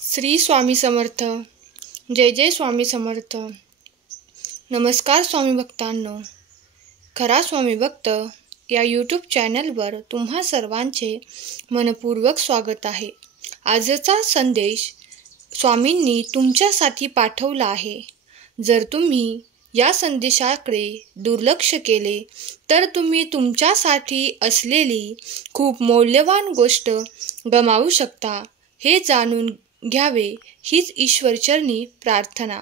श्री स्वामी समर्थ. जय जय स्वामी समर्थ. नमस्कार स्वामी भक्तांनो. खरा स्वामी भक्त या यूट्यूब चॅनलवर तुम्हा सर्वांचे मनपूर्वक स्वागत आहे. आजचा संदेश स्वामींनी तुमच्यासाठी पाठवला आहे. जर तुम्ही या संदेशाकडे दुर्लक्ष केले तर तुम्ही तुमच्यासाठी असलेली खूप मौल्यवान गोष्ट गमावू शकता. हे जाणून घ्यावे हीच ईश्वरचरणी प्रार्थना.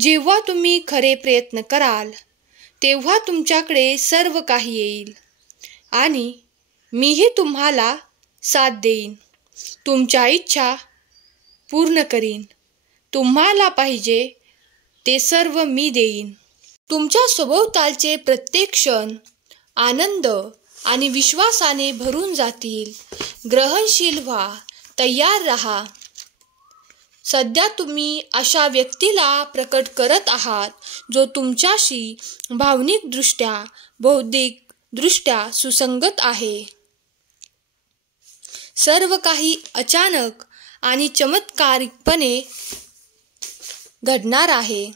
जेव्हा तुम्ही खरे प्रयत्न कराल तेव्हा तुमच्याकडे सर्व काही येईल आणि मीही तुम्हाला साथ देईन. तुमच्या इच्छा पूर्ण करीन. तुम्हाला पाहिजे ते सर्व मी देईन. तुमच्या सभोवतालचे प्रत्येक क्षण आनंद आणि विश्वासाने भरून जातील. ग्रहणशील व्हा, तयार रहा. सध्या तुम्ही अशा व्यक्तीला प्रकट करत आहात जो तुमच्याशी भावनिकदृष्ट्या बौद्धिकदृष्ट्या सुसंगत आहे. सर्व काही अचानक आणि चमत्कारिकपणे घडणार आहे.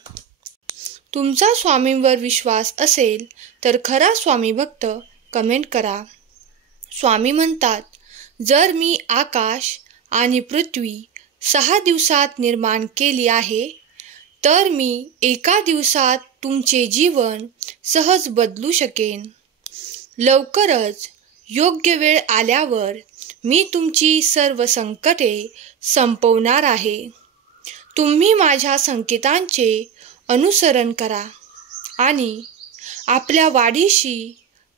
तुमचा स्वामींवर विश्वास असेल तर खरा स्वामी भक्त कमेंट करा. स्वामी म्हणतात, जर मी आकाश आणि पृथ्वी 6 दिवसात निर्माण केली आहे तर मी एका दिवसात तुमचे जीवन सहज बदलू शकेन. लवकरच योग्य वेळ आल्यावर मी तुमची सर्व संकटे संपवणार आहे. तुम्ही माझ्या संकेतांचे अनुसरण करा आणि आपल्या वाढीशी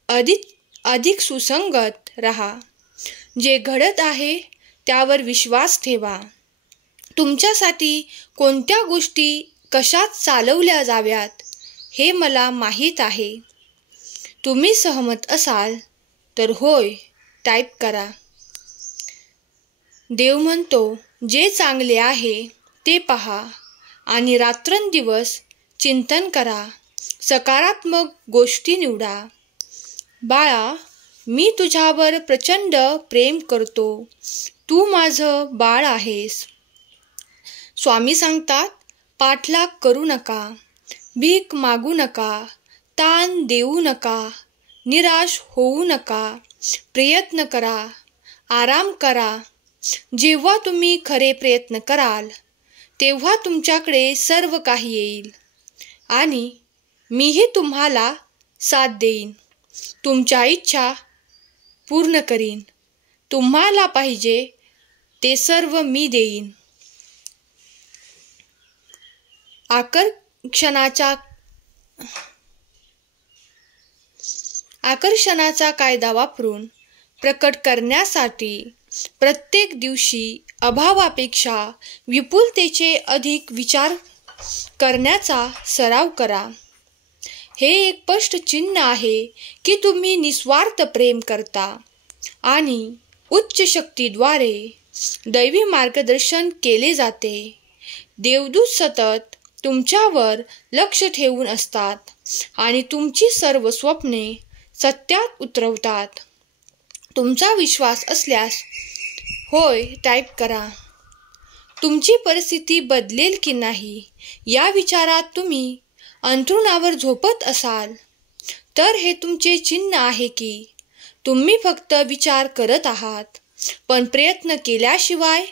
अधिक सुसंगत रहा. जे घडत आहे त्यावर विश्वास ठेवा. तुमच्यासाठी कोणत्या गोष्टी कशात चालवल्या जाव्यात हे मला माहीत आहे. तुम्ही सहमत असाल तर होय टाईप करा. देव म्हणतो, जे चांगले आहे ते पहा आणि रात्रंदिवस चिंतन करा. सकारात्मक गोष्टी निवडा. बाळा, मी तुझ्यावर प्रचंड प्रेम करतो. तू माझं बाळ आहेस. स्वामी सांगतात, पाठलाग करू नका, भीक मागू नका, ताण देऊ नका, निराश होऊ नका. प्रयत्न करा, आराम करा. जेव्हा तुम्ही खरे प्रयत्न कराल तेव्हा तुमच्याकडे सर्व काही येईल आणि मीही तुम्हाला साथ देईन. तुमच्या इच्छा पूर्ण करीन. तुम्हाला पाहिजे ते सर्व मी देईन. आकर्षणाचा कायदा वापरून प्रकट करण्यासाठी प्रत्येक दिवशी अभावापेक्षा विपुलतेचे अधिक विचार करण्याचा सराव करा. हे एक स्पष्ट चिन्ह आहे की तुम्ही निस्वार्थ प्रेम करता आणि उच्च शक्तीद्वारे दैवी मार्गदर्शन केले जाते. देवदूत सतत तुमच्यावर लक्ष ठेवून असतात आणि तुमची सर्व स्वप्ने सत्यात उतरवतात. तुमचा विश्वास असल्यास होय टाईप करा. तुमची परिस्थिती बदलेल की नाही या विचारात तुम्ही अंथरुणावर झोपत असाल तर हे तुमचे चिन्ह आहे की तुम्ही फक्त विचार करत आहात. पण प्रयत्न केल्याशिवाय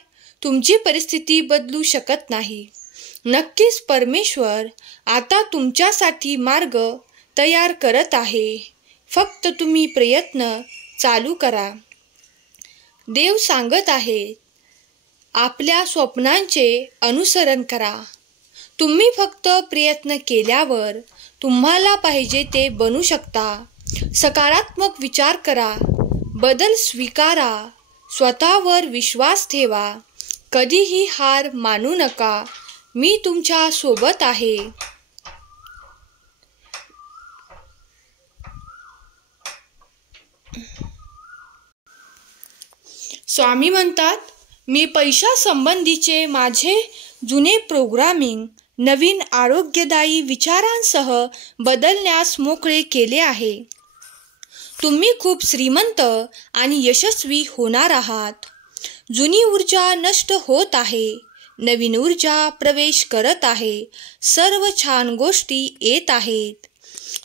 तुमची परिस्थिती बदलू शकत नाही. नक्कीच परमेश्वर आता तुमच्यासाठी मार्ग तयार करत आहे. फक्त तुम्ही प्रयत्न चालू करा. देव सांगत आहे, आपल्या स्वप्नांचे अनुसरण करा. तुम्ही फक्त प्रयत्न केल्यावर तुम्हाला पाहिजे ते बनू शकता. सकारात्मक विचार करा. बदल स्वीकारा. स्वतःवर विश्वास ठेवा. कधीही हार मानू नका. मी तुमच्या सोबत आहे. स्वामी म्हणतात, मी पैशासंबंधीचे माझे जुने प्रोग्रामिंग नवीन आरोग्यदायी विचारांसह बदलण्यास मोकळे केले आहे. तुम्ही खूप श्रीमंत आणि यशस्वी होणार आहात. जुनी ऊर्जा नष्ट होत आहे, नवीन ऊर्जा प्रवेश करत आहे. सर्व छान गोष्टी येत आहेत.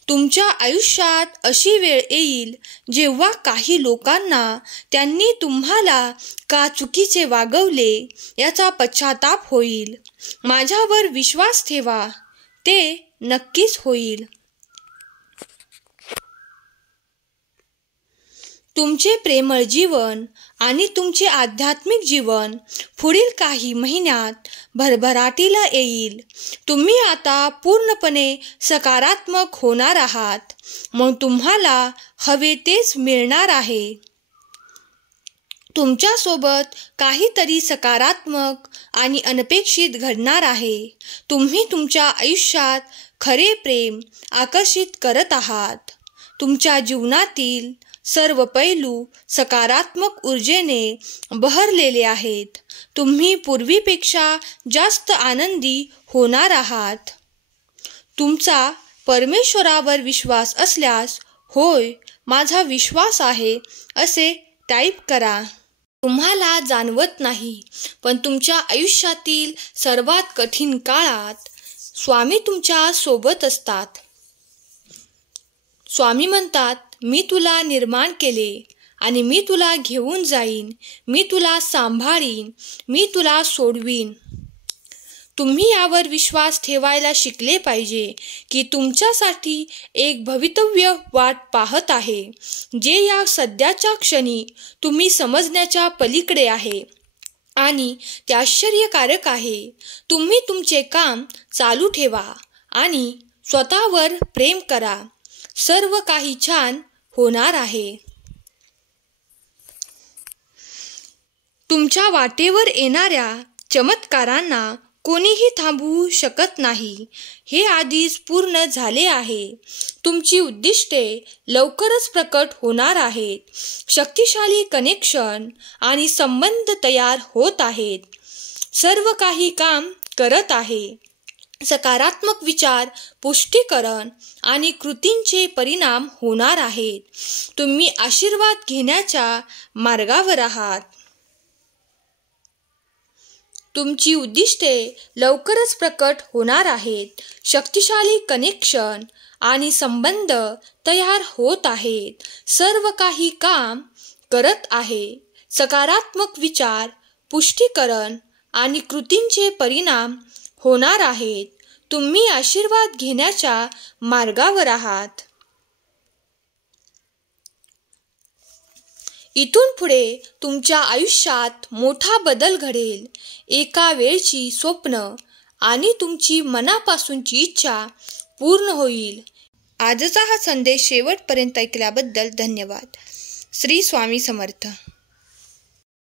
तुमच्या आयुष्यात अशी वेळ येईल जेव्हा काही लोकांना त्यांनी तुम्हाला का चुकीचे वागवले याचा पश्चाताप होईल. माझ्यावर विश्वास ठेवा, ते नक्कीच होईल. तुमचे प्रेमळ जीवन आणि तुमचे आध्यात्मिक जीवन पुढील काही महिन्यात भरभराटीला येईल. तुम्ही आता पूर्णपणे सकारात्मक होणार आहात. मग तुम्हाला हवे तेच मिळणार आहे. तुमच्यासोबत काहीतरी सकारात्मक आणि अनपेक्षित घडणार आहे. तुम्ही तुमच्या आयुष्यात खरे प्रेम आकर्षित करत आहात. तुमच्या जीवनातील सर्व पैलू सकारात्मक ऊर्जेने बहरलेले आहेत. तुम्ही पूर्वीपेक्षा जास्त आनंदी होणार आहात. तुमचा परमेश्वरावर विश्वास असल्यास होय, माझा विश्वास आहे असे टाईप करा. तुम्हाला जाणवत नाही, पण तुमच्या आयुष्यातील सर्वात कठीण काळात स्वामी तुमच्या सोबत असतात. स्वामी म्हणतात, मी तुला निर्माण केले आणि मी तुला घेऊन जाईन. मी तुला सांभाळीन, मी तुला सोडवीन. तुम्ही यावर विश्वास ठेवायला शिकले पाहिजे की तुमच्यासाठी एक भवितव्य वाट पाहत आहे, जे या सध्याच्या क्षणी तुम्ही समजण्याच्या पलीकडे आहे आणि ते आश्चर्यकारक आहे. तुम्ही तुमचे काम चालू ठेवा आणि स्वतःवर प्रेम करा. सर्व काही छान होणार आहे. तुमच्या वाटेवर येणाऱ्या चमत्कारांना कोणीही थांबवू शकत नाही. हे आधीच पूर्ण झाले आहे. तुमची उद्दिष्टे लवकरच प्रकट होणार आहेत. शक्तिशाली कनेक्शन आणि संबंध तयार होत आहेत. सर्व काही काम करत आहे. सकारात्मक विचार, पुष्टीकरण आणि कृतींचे परिणाम होणार आहेत. तुम्ही आशीर्वाद घेण्याच्या मार्गावर आहात. तुमची उद्दिष्टे लवकरच प्रकट होणार आहेत. शक्तिशाली कनेक्शन आणि संबंध तयार होत आहेत. सर्व काही काम करत आहे. सकारात्मक विचार, पुष्टीकरण आणि कृतींचे परिणाम होणार आहेत. तुम्ही आशीर्वाद घेण्याच्या मार्गावर आहात. इथून पुढे तुमच्या आयुष्यात मोठा बदल घडेल. एका वेळची स्वप्न आणि तुमची मनापासूनची इच्छा पूर्ण होईल. आजचा हा संदेश शेवटपर्यंत ऐकल्याबद्दल धन्यवाद. श्री स्वामी समर्थ.